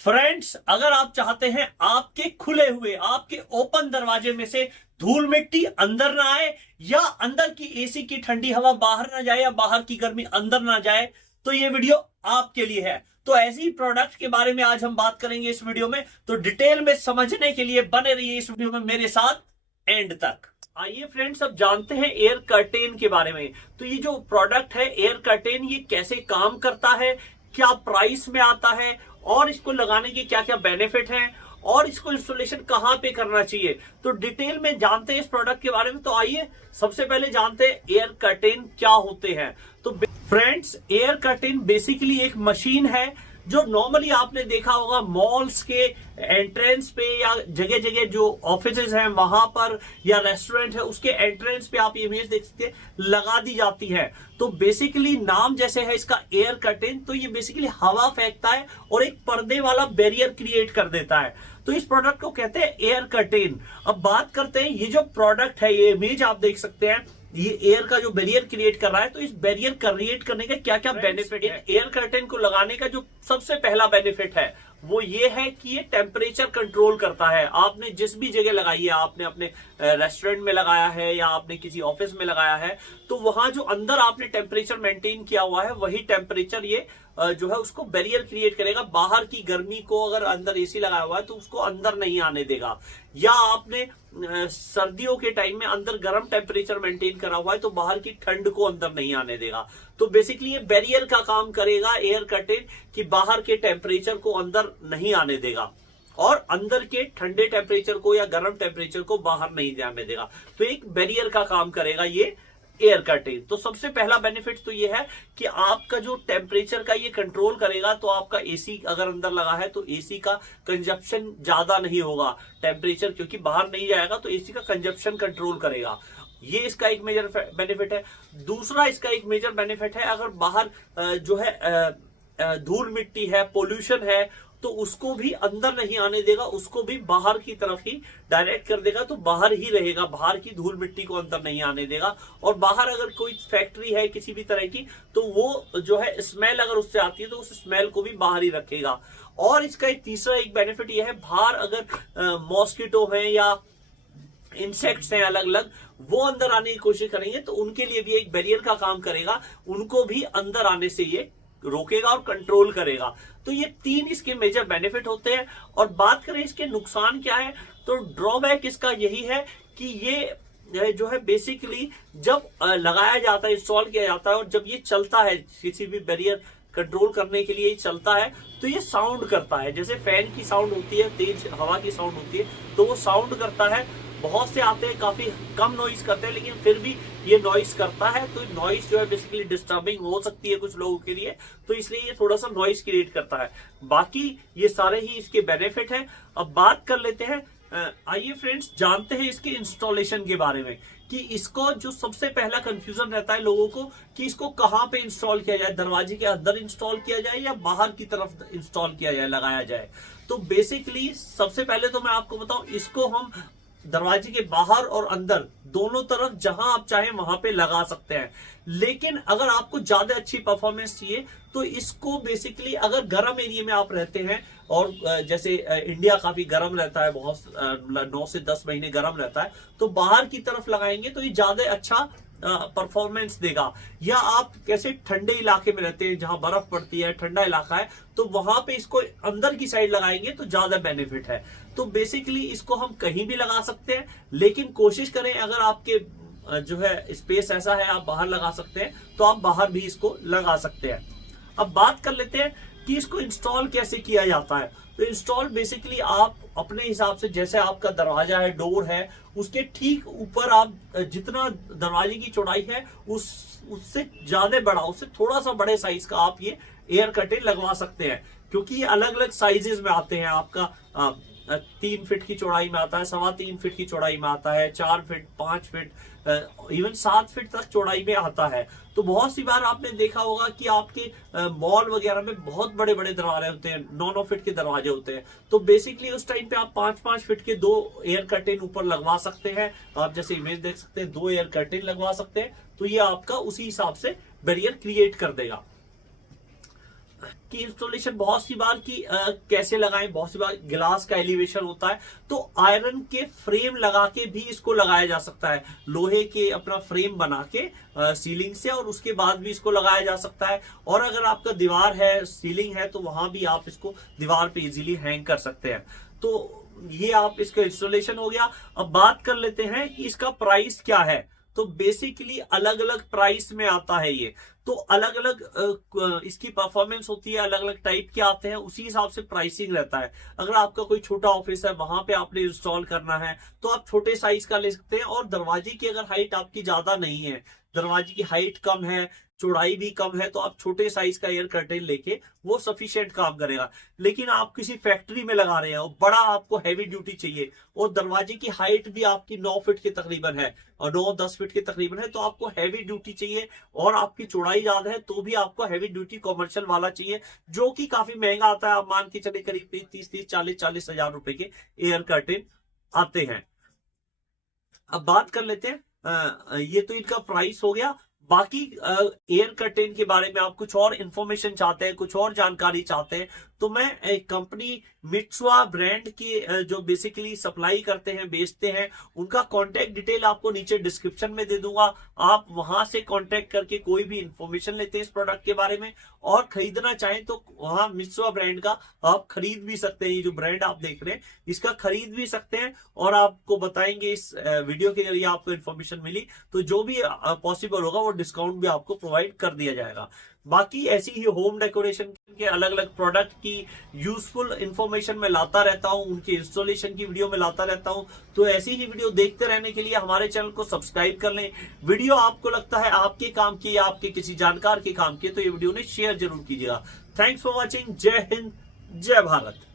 Friends, अगर आप चाहते हैं आपके खुले हुए आपके ओपन दरवाजे में से धूल मिट्टी अंदर ना आए या अंदर की एसी की ठंडी हवा बाहर ना जाए या बाहर की गर्मी अंदर ना जाए, तो ये वीडियो आपके लिए है। तो ऐसे ही प्रोडक्ट के बारे में आज हम बात करेंगे इस वीडियो में। तो डिटेल में समझने के लिए बने रहिए इस वीडियो में मेरे साथ एंड तक। आइए फ्रेंड्स, अब जानते हैं एयर कर्टेन के बारे में। तो ये जो प्रोडक्ट है एयर कर्टेन, ये कैसे काम करता है, क्या प्राइस में आता है और इसको लगाने के क्या क्या बेनिफिट हैं और इसको इंस्टॉलेशन कहां पे करना चाहिए, तो डिटेल में जानते हैं इस प्रोडक्ट के बारे में। तो आइए सबसे पहले जानते हैं एयर कर्टेन क्या होते हैं। तो फ्रेंड्स, एयर कर्टेन बेसिकली एक मशीन है जो नॉर्मली आपने देखा होगा मॉल्स के एंट्रेंस पे या जगह जगह जो ऑफिसेज हैं वहां पर या रेस्टोरेंट है उसके एंट्रेंस पे आप इमेज देख सकते हैं, लगा दी जाती है। तो बेसिकली नाम जैसे है इसका एयर कर्टेन, तो ये बेसिकली हवा फेंकता है और एक पर्दे वाला बैरियर क्रिएट कर देता है। तो इस प्रोडक्ट को कहते हैं एयर कर्टेन। अब बात करते हैं, ये जो प्रोडक्ट है, ये इमेज आप देख सकते हैं, ये एयर का जो बैरियर क्रिएट कर रहा है। तो इस बैरियर क्रिएट करने का क्या क्या बेनिफिट है। एयर कर्टेन को लगाने का जो सबसे पहला बेनिफिट है वो ये है कि ये टेम्परेचर कंट्रोल करता है। आपने जिस भी जगह लगाई है, आपने अपने रेस्टोरेंट में लगाया है या आपने किसी ऑफिस में लगाया है, तो वहां जो अंदर आपने टेम्परेचर मेंटेन किया हुआ है वही टेम्परेचर ये जो है उसको बैरियर क्रिएट करेगा। बाहर की गर्मी को अगर अंदर एसी लगाया हुआ है तो उसको अंदर नहीं आने देगा। या आपने सर्दियों के टाइम में अंदर गर्म टेम्परेचर मेंटेन करा हुआ है तो बाहर की ठंड को अंदर नहीं आने देगा। तो बेसिकली ये बैरियर का काम करेगा एयर कर्टेन, कि बाहर के टेम्परेचर को अंदर नहीं आने देगा और अंदर के ठंडे टेम्परेचर को या गर्म टेम्परेचर को बाहर नहीं जाने देगा। तो एक बैरियर का काम करेगा ये एयर कर्टेन। तो सबसे पहला बेनिफिट तो ये है कि आपका जो टेम्परेचर का ये कंट्रोल करेगा। तो आपका एसी अगर अंदर लगा है तो एसी का कंजप्शन ज्यादा नहीं होगा, टेम्परेचर क्योंकि बाहर नहीं जाएगा तो एसी का कंजप्शन कंट्रोल करेगा। ये इसका एक मेजर बेनिफिट है। दूसरा इसका एक मेजर बेनिफिट है, अगर बाहर जो है धूल मिट्टी है, पोल्यूशन है, तो उसको भी अंदर नहीं आने देगा, उसको भी बाहर की तरफ ही डायरेक्ट कर देगा। तो बाहर ही रहेगा, बाहर की धूल मिट्टी को अंदर नहीं आने देगा। और बाहर अगर कोई फैक्ट्री है किसी भी तरह की, तो वो जो है स्मेल अगर उससे आती है तो उस स्मेल को भी बाहर ही रखेगा। और इसका एक तीसरा एक बेनिफिट यह है, बाहर अगर मॉस्किटो है या इंसेक्ट्स हैं अलग अलग, वो अंदर आने की कोशिश करेंगे तो उनके लिए भी एक बैरियर का काम करेगा, उनको भी अंदर आने से ये रोकेगा और कंट्रोल करेगा। तो ये तीन इसके मेजर बेनिफिट होते हैं। और बात करें इसके नुकसान क्या है, तो ड्रॉबैक इसका यही है कि ये जो है बेसिकली जब लगाया जाता है, इंस्टॉल किया जाता है और जब ये चलता है, किसी भी बैरियर कंट्रोल करने के लिए ये चलता है, तो ये साउंड करता है। जैसे फैन की साउंड होती है, तेज हवा की साउंड होती है, तो वो साउंड करता है। बहुत से आते हैं काफी कम नॉइस करते हैं, लेकिन फिर भी ये नॉइस करता है। तो नॉइस जो है बेसिकली डिस्टर्बिंग हो सकती है कुछ लोगों के लिए, तो इसलिए ये थोड़ा सा नॉइस क्रिएट करता है। बाकी ये सारे ही इसके बेनिफिट हैं। अब बात कर लेते हैं, आइए फ्रेंड्स जानते हैं इसके इंस्टॉलेशन के बारे में, कि इसको जो सबसे पहला कंफ्यूजन रहता है लोगों को कि इसको कहां पे इंस्टॉल किया जाए, दरवाजे के अंदर इंस्टॉल किया जाए या बाहर की तरफ इंस्टॉल किया जाए, लगाया जाए। तो बेसिकली सबसे पहले तो मैं आपको बताऊं, इसको हम दरवाजे के बाहर और अंदर दोनों तरफ जहां आप चाहें वहां पे लगा सकते हैं। लेकिन अगर आपको ज्यादा अच्छी परफॉर्मेंस चाहिए तो इसको बेसिकली अगर गर्म एरिया में आप रहते हैं, और जैसे इंडिया काफी गर्म रहता है, बहुत 9 से 10 महीने गर्म रहता है, तो बाहर की तरफ लगाएंगे तो ये ज्यादा अच्छा परफॉर्मेंस देगा। या आप कैसे ठंडे इलाके में रहते हैं जहां बर्फ पड़ती है, ठंडा इलाका है, तो वहां पे इसको अंदर की साइड लगाएंगे तो ज्यादा बेनिफिट है। तो बेसिकली इसको हम कहीं भी लगा सकते हैं, लेकिन कोशिश करें अगर आपके जो है स्पेस ऐसा है आप बाहर लगा सकते हैं तो आप बाहर भी इसको लगा सकते हैं। अब बात कर लेते हैं कि इसको इंस्टॉल कैसे किया जाता है। तो इंस्टॉल बेसिकली आप अपने हिसाब से, जैसे आपका दरवाजा है, डोर है, उसके ठीक ऊपर आप जितना दरवाजे की चौड़ाई है उससे ज्यादा बड़ा, उससे थोड़ा सा बड़े साइज का आप ये एयर कर्टेन लगवा सकते हैं। क्योंकि ये अलग अलग साइजेस में आते हैं। आपका 3 फीट की चौड़ाई में आता है, 3.25 फीट की चौड़ाई में आता है, 4 फीट, 5 फीट, इवन 7 फीट तक चौड़ाई में आता है। तो बहुत सी बार आपने देखा होगा कि आपके मॉल वगैरह में बहुत बड़े बड़े दरवाजे होते हैं, 9 फीट के दरवाजे होते हैं। तो बेसिकली उस टाइम पे आप 5 फीट के 2 एयर कर्टेन ऊपर लगवा सकते हैं। आप जैसे इमेज देख सकते हैं, 2 एयर कर्टेन लगवा सकते हैं। तो ये आपका उसी हिसाब से बैरियर क्रिएट कर देगा। कि इंस्टॉलेशन बहुत सी बार की कैसे लगाएं, बहुत सी बार गिलास का एलिवेशन होता है तो आयरन के फ्रेम लगा के भी इसको लगाया जा सकता है, लोहे के अपना फ्रेम बना के सीलिंग से, और उसके बाद भी इसको लगाया जा सकता है। और अगर आपका दीवार है, सीलिंग है, तो वहां भी आप इसको दीवार पे इजीली हैंग कर सकते हैं। तो ये आप इसका इंस्टॉलेशन हो गया। अब बात कर लेते हैं कि इसका प्राइस क्या है। तो बेसिकली अलग अलग प्राइस में आता है ये, तो अलग अलग इसकी परफॉर्मेंस होती है, अलग अलग टाइप के आते हैं, उसी हिसाब से प्राइसिंग रहता है। अगर आपका कोई छोटा ऑफिस है, वहां पे आपने इंस्टॉल करना है, तो आप छोटे साइज का ले सकते हैं। और दरवाजे की अगर हाइट आपकी ज्यादा नहीं है, दरवाजे की हाइट कम है, चौड़ाई भी कम है, तो आप छोटे साइज का एयर कर्टेन लेके वो सफिशिएंट काम करेगा। लेकिन आप किसी फैक्ट्री में लगा रहे हैं और बड़ा आपको हैवी ड्यूटी चाहिए, और दरवाजे की हाइट भी आपकी 9 फीट के तकरीबन है और 9-10 फीट के तकरीबन है, तो आपको हैवी ड्यूटी चाहिए और आपकी चौड़ाई ज्यादा है, तो भी आपको हैवी ड्यूटी कॉमर्शियल वाला चाहिए, जो कि काफी महंगा आता है। आप मान के चले करीब 30-40 हजार रुपए के एयर कर्टेन आते हैं। अब बात कर लेते हैं, ये तो इनका प्राइस हो गया। बाकी एयर कर्टेन के बारे में आप कुछ और इंफॉर्मेशन चाहते हैं, कुछ और जानकारी चाहते हैं, तो मैं एक कंपनी मित्सुआ ब्रांड की जो बेसिकली सप्लाई करते हैं, बेचते हैं, उनका कांटेक्ट डिटेल आपको नीचे डिस्क्रिप्शन में दे दूंगा। आप वहां से कांटेक्ट करके कोई भी इंफॉर्मेशन लेते हैं इस प्रोडक्ट के बारे में, और खरीदना चाहें तो वहां मित्सुआ ब्रांड का आप खरीद भी सकते हैं। ये जो ब्रांड आप देख रहे हैं इसका खरीद भी सकते हैं, और आपको बताएंगे इस वीडियो के जरिए आपको इन्फॉर्मेशन मिली तो जो भी पॉसिबल होगा वो डिस्काउंट भी आपको प्रोवाइड कर दिया जाएगा। बाकी ऐसी ही होम डेकोरेशन के अलग अलग प्रोडक्ट की यूजफुल इंफॉर्मेशन मैं लाता रहता हूं, उनके इंस्टॉलेशन की वीडियो में लाता रहता हूं। तो ऐसी ही वीडियो देखते रहने के लिए हमारे चैनल को सब्सक्राइब कर लें। वीडियो आपको लगता है आपके काम की या आपके किसी जानकार के काम की, तो ये वीडियो ने शेयर जरूर कीजिएगा। Thanks for watching. जय हिंद, जय भारत।